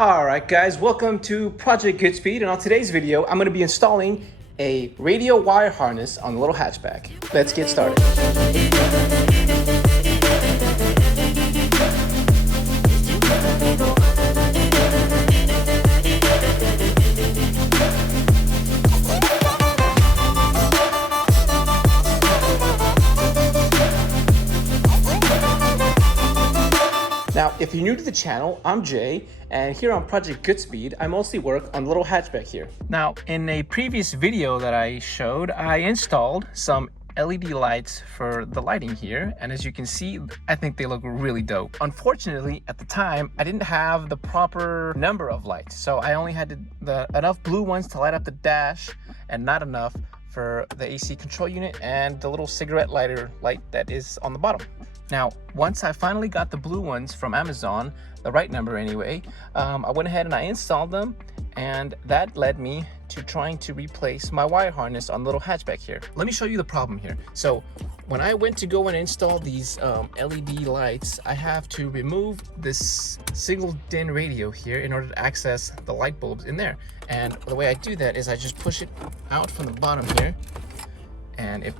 Alright guys, welcome to Project Goodspeed, and on today's video I'm going to be installing a radio wire harness on the little hatchback. Let's get started. Now, if you're new to the channel, I'm Jay, and here on Project Goodspeed, I mostly work on the little hatchback here. Now, in a previous video that I showed, I installed some LED lights for the lighting here, and as you can see, I think they look really dope. Unfortunately, at the time, I didn't have the proper number of lights, so I only had enough blue ones to light up the dash, and not enough for the AC control unit and the little cigarette lighter light that is on the bottom. Now, once I finally got the blue ones from Amazon, the right number anyway, I went ahead and I installed them, and that led me to trying to replace my wire harness on the little hatchback here. Let me show you the problem here. So when I went to go and install these LED lights, I have to remove this single DIN radio here in order to access the light bulbs in there. And the way I do that is I just push it out from the bottom here, and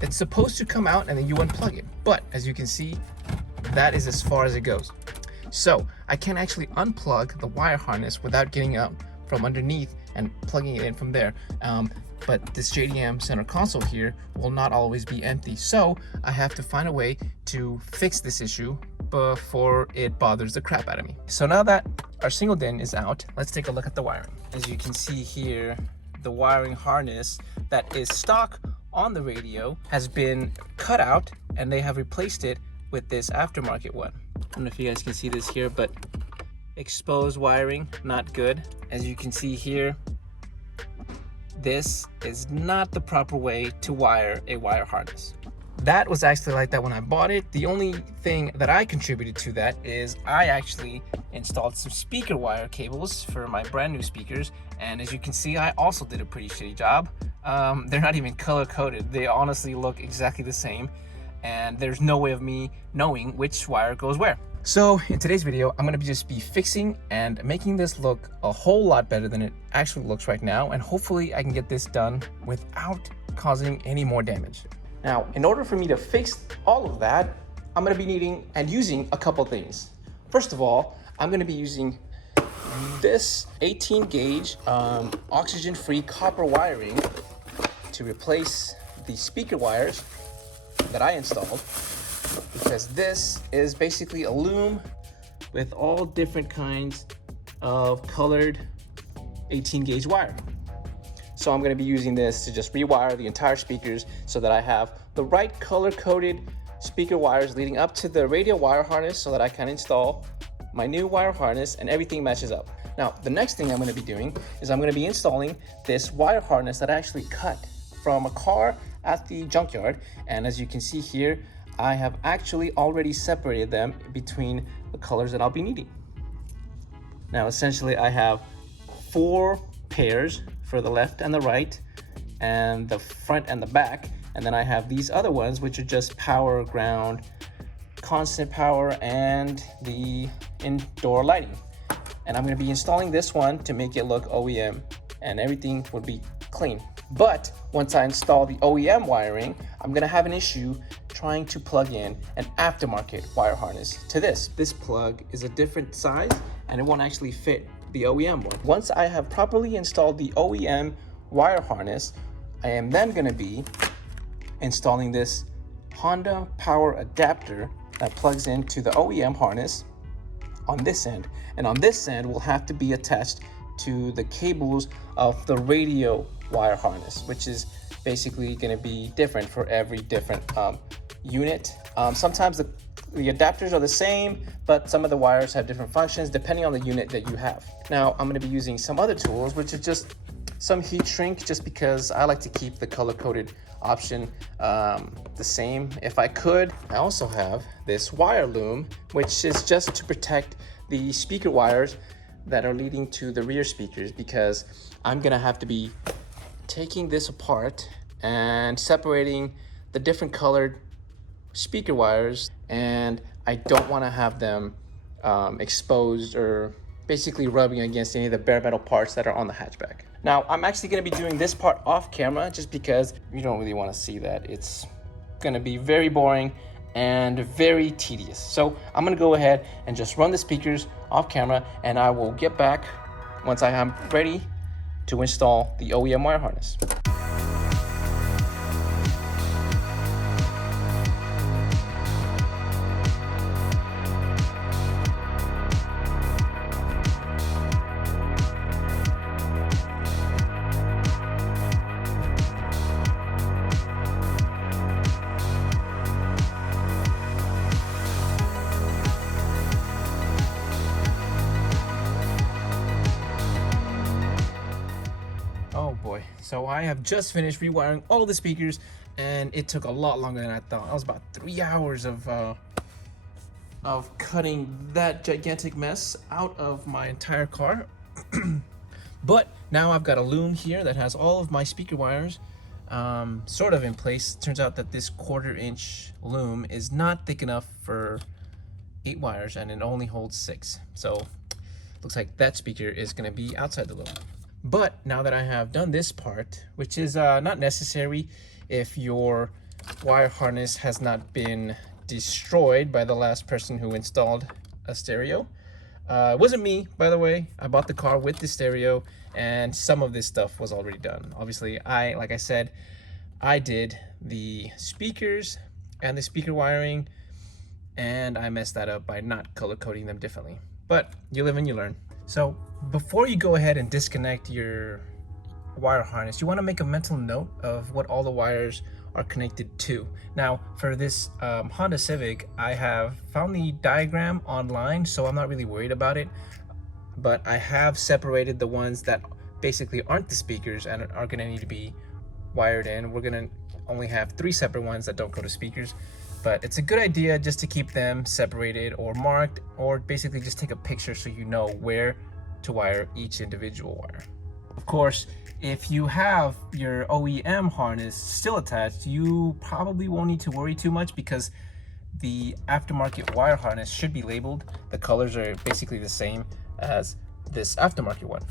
it's supposed to come out and then you unplug it. But as you can see, that is as far as it goes. So I can't actually unplug the wire harness without getting out from underneath and plugging it in from there. But this JDM center console here will not always be empty. So I have to find a way to fix this issue before it bothers the crap out of me. So now that our single DIN is out, let's take a look at the wiring. As you can see here, the wiring harness that is stock on the radio has been cut out, and they have replaced it with this aftermarket one. I don't know if you guys can see this here, but exposed wiring, not good. As you can see here, this is not the proper way to wire a wire harness. That was actually like that when I bought it. The only thing that I contributed to that is I actually installed some speaker wire cables for my brand new speakers, and as you can see, I also did a pretty shitty job. They're not even color coded. They honestly look exactly the same, and there's no way of me knowing which wire goes where. So in today's video, I'm going to just be fixing and making this look a whole lot better than it actually looks right now, and hopefully I can get this done without causing any more damage. Now, in order for me to fix all of that, I'm going to be needing and using a couple things. First of all, I'm going to be using this 18 gauge oxygen-free copper wiring to replace the speaker wires that I installed, because this is basically a loom with all different kinds of colored 18 gauge wire. So I'm going to be using this to just rewire the entire speakers so that I have the right color-coded speaker wires leading up to the radio wire harness so that I can install my new wire harness and everything matches up. Now, the next thing I'm going to be doing is I'm going to be installing this wire harness that I actually cut from a car at the junkyard. And as you can see here, I have actually already separated them between the colors that I'll be needing. Now, essentially, I have 4 pairs for the left and the right, and the front and the back, and then I have these other ones which are just power, ground, constant power, and the indoor lighting. And I'm going to be installing this one to make it look OEM, and everything would be clean. But once I install the OEM wiring, I'm going to have an issue trying to plug in an aftermarket wire harness to this. This plug is a different size and it won't actually fit the OEM one. Once I have properly installed the OEM wire harness, I am then going to be installing this Honda power adapter that plugs into the OEM harness on this end, and on this end will have to be attached to the cables of the radio wire harness, which is basically going to be different for every different unit. Sometimes the adapters are the same, but some of the wires have different functions depending on the unit that you have. Now, I'm going to be using some other tools, which is just some heat shrink, just because I like to keep the color-coded option the same if I could. I also have this wire loom, which is just to protect the speaker wires that are leading to the rear speakers, because I'm going to have to be taking this apart and separating the different colored speaker wires, and I don't want to have them exposed or basically rubbing against any of the bare metal parts that are on the hatchback. Now, I'm actually gonna be doing this part off camera just because you don't really wanna see that. It's gonna be very boring and very tedious. So I'm gonna go ahead and just run the speakers off camera, and I will get back once I am ready to install the OEM wire harness. Oh boy, so I have just finished rewiring all the speakers, and it took a lot longer than I thought. That was about 3 hours of cutting that gigantic mess out of my entire car. But now I've got a loom here that has all of my speaker wires sort of in place. Turns out that this 1/4-inch loom is not thick enough for 8 wires, and it only holds 6. So looks like that speaker is going to be outside the loom. But now that I have done this part, which is not necessary if your wire harness has not been destroyed by the last person who installed a stereo. It wasn't me, by the way. I bought the car with the stereo, and some of this stuff was already done. Obviously, like I said, I did the speakers and the speaker wiring, and I messed that up by not color coding them differently. But you live and you learn. So before you go ahead and disconnect your wire harness, you want to make a mental note of what all the wires are connected to. Now, for this Honda Civic, I have found the diagram online, so I'm not really worried about it. But I have separated the ones that basically aren't the speakers and are going to need to be wired in. We're going to only have 3 separate ones that don't go to speakers. But it's a good idea just to keep them separated or marked, or basically just take a picture so you know where to wire each individual wire. Of course, if you have your OEM harness still attached, you probably won't need to worry too much because the aftermarket wire harness should be labeled. The colors are basically the same as this aftermarket one.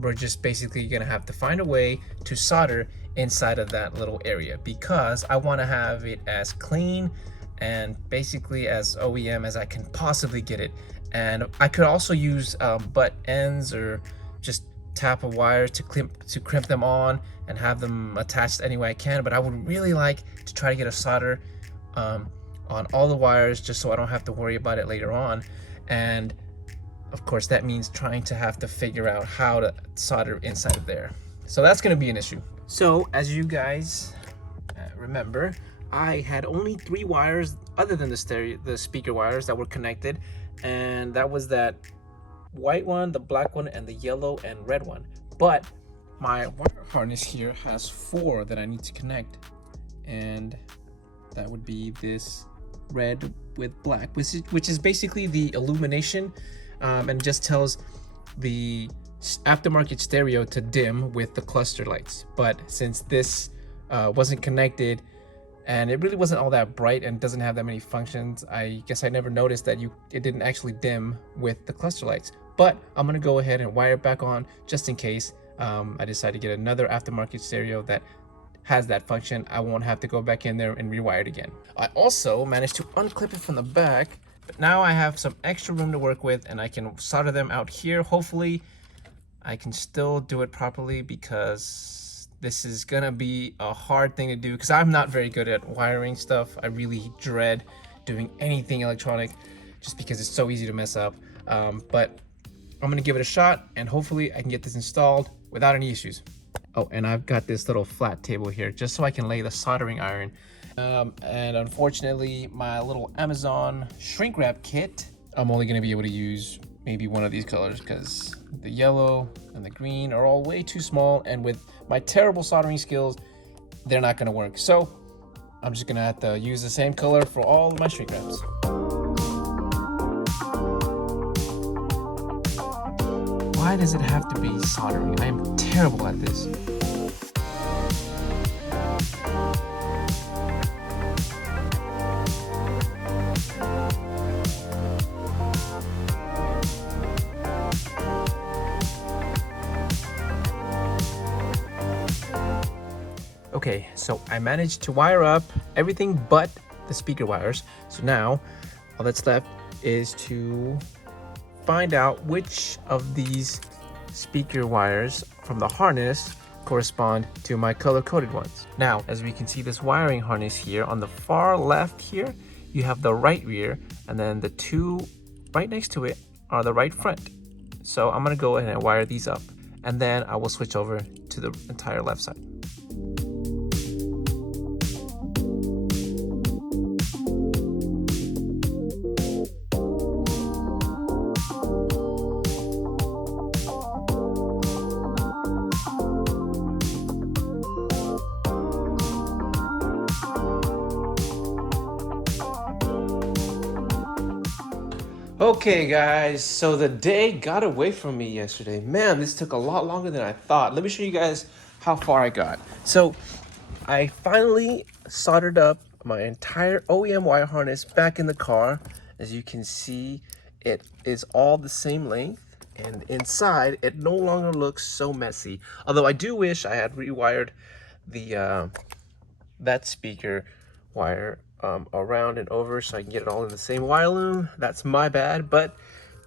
We're just basically gonna have to find a way to solder inside of that little area because I want to have it as clean and basically as OEM as I can possibly get it. And I could also use butt ends or just tap a wire to crimp them on and have them attached any way I can, but I would really like to try to get a solder on all the wires just so I don't have to worry about it later on. And of course that means trying to have to figure out how to solder inside of there. So that's going to be an issue. So as you guys remember, I had only 3 wires other than the speaker wires that were connected, and that was that white one, the black one, and the yellow and red one. But my wire harness here has 4 that I need to connect, and that would be this red with black, which is basically the illumination, and just tells the aftermarket stereo to dim with the cluster lights. But since this wasn't connected and it really wasn't all that bright and doesn't have that many functions, I guess I never noticed that it didn't actually dim with the cluster lights. But I'm gonna go ahead and wire it back on just in case I decide to get another aftermarket stereo that has that function. I won't have to go back in there and rewire it again. I also managed to unclip it from the back, but now I have some extra room to work with and I can solder them out here. Hopefully I can still do it properly because this is gonna be a hard thing to do because I'm not very good at wiring stuff. I really dread doing anything electronic just because it's so easy to mess up. But I'm gonna give it a shot and hopefully I can get this installed without any issues. Oh, and I've got this little flat table here just so I can lay the soldering iron. And unfortunately, my little Amazon shrink wrap kit, I'm only gonna be able to use maybe one of these colors because the yellow and the green are all way too small, and with my terrible soldering skills, they're not gonna work. So I'm just gonna have to use the same color for all of my shrink wraps. Why does it have to be soldering? I am terrible at this. Okay, so I managed to wire up everything but the speaker wires. So now all that's left is to find out which of these speaker wires from the harness correspond to my color-coded ones. Now, as we can see this wiring harness here, on the far left here, you have the right rear, and then the two right next to it are the right front. So I'm gonna go ahead and wire these up, and then I will switch over to the entire left side. Okay guys, so the day got away from me yesterday. Man, this took a lot longer than I thought. Let me show you guys how far I got. So I finally soldered up my entire OEM wire harness back in the car. As you can see, it is all the same length, and inside it no longer looks so messy. Although I do wish I had rewired the that speaker wire around and over so I can get it all in the same wire loom. That's my bad, but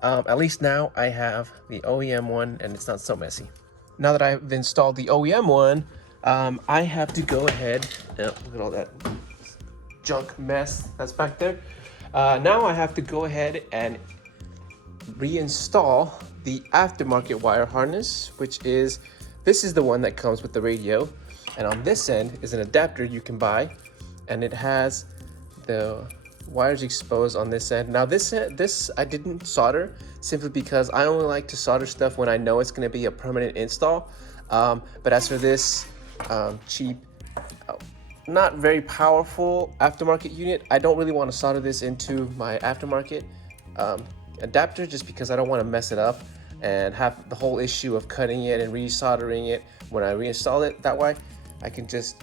at least now I have the OEM one and it's not so messy. Now that I've installed the OEM one, I have to go ahead, look at all that junk mess that's back there. Now I have to go ahead and reinstall the aftermarket wire harness, this is the one that comes with the radio. And on this end is an adapter you can buy, and it has the wires exposed on this end. Now this I didn't solder simply because I only like to solder stuff when I know it's going to be a permanent install. But as for this cheap, not very powerful aftermarket unit, I don't really want to solder this into my aftermarket adapter just because I don't want to mess it up and have the whole issue of cutting it and resoldering it when I reinstall it. That way I can just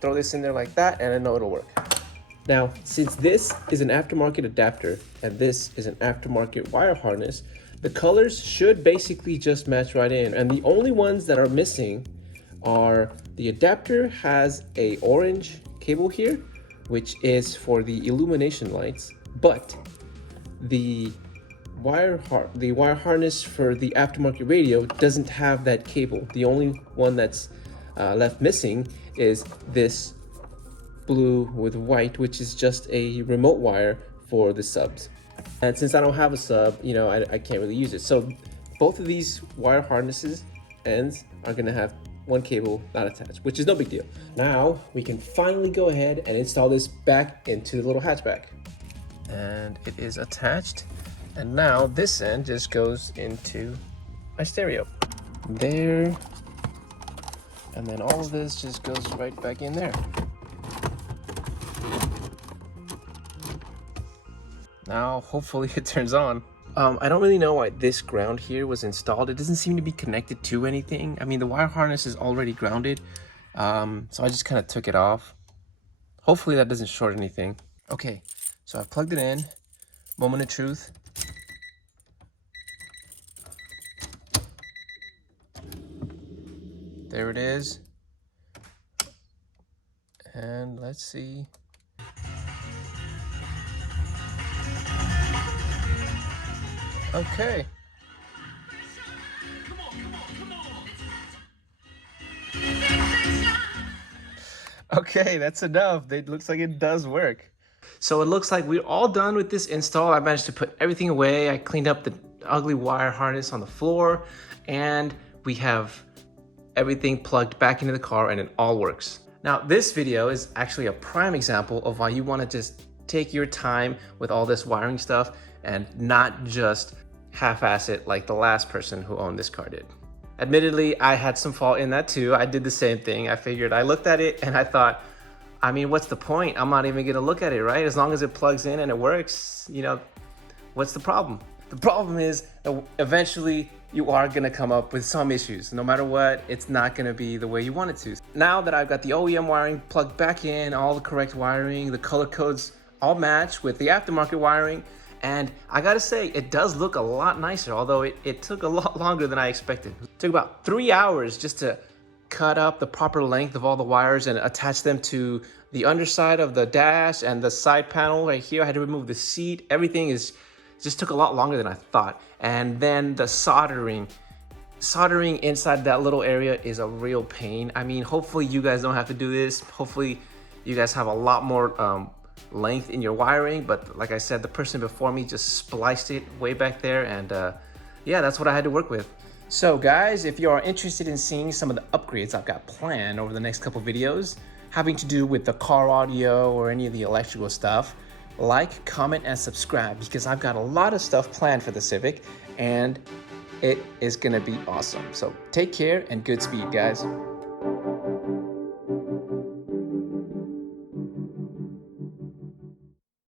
throw this in there like that and I know it'll work. Now, since this is an aftermarket adapter and this is an aftermarket wire harness, the colors should basically just match right in. And the only ones that are missing are the adapter has a orange cable here, which is for the illumination lights, but the wire harness for the aftermarket radio doesn't have that cable. The only one that's left missing is this blue with white, which is just a remote wire for the subs. And since I don't have a sub, you know, I can't really use it. So both of these wire harnesses ends are gonna have one cable not attached, which is no big deal. Now we can finally go ahead and install this back into the little hatchback. And it is attached. And now this end just goes into my stereo. There. And then all of this just goes right back in there. Now, hopefully it turns on. I don't really know why this ground here was installed. It doesn't seem to be connected to anything. I mean, the wire harness is already grounded. So I just kind of took it off. Hopefully that doesn't short anything. Okay, so I've plugged it in. Moment of truth. There it is. And let's see. Okay. Okay, that's enough. It looks like it does work. So it looks like we're all done with this install. I managed to put everything away. I cleaned up the ugly wire harness on the floor, and we have everything plugged back into the car and it all works. Now, this video is actually a prime example of why you want to just take your time with all this wiring stuff and not just half-ass it like the last person who owned this car did. Admittedly, I had some fault in that too. I did the same thing. I looked at it and I thought, I mean, what's the point? I'm not even gonna look at it, right? As long as it plugs in and it works, you know, what's the problem? The problem is that eventually you are gonna come up with some issues. No matter what, it's not gonna be the way you want it to. Now that I've got the OEM wiring plugged back in, all the correct wiring, the color codes all match with the aftermarket wiring, and I gotta say, it does look a lot nicer, although it took a lot longer than I expected. It took about 3 hours just to cut up the proper length of all the wires and attach them to the underside of the dash and the side panel right here. I had to remove the seat. Everything just took a lot longer than I thought. And then the soldering inside that little area is a real pain. I mean, hopefully you guys don't have to do this. Hopefully you guys have a lot more length in your wiring, but like I said, the person before me just spliced it way back there, and yeah, that's what I had to work with. So guys, if you are interested in seeing some of the upgrades I've got planned over the next couple videos having to do with the car audio or any of the electrical stuff, like, comment, and subscribe, because I've got a lot of stuff planned for the Civic and it is gonna be awesome. So take care and good speed, guys.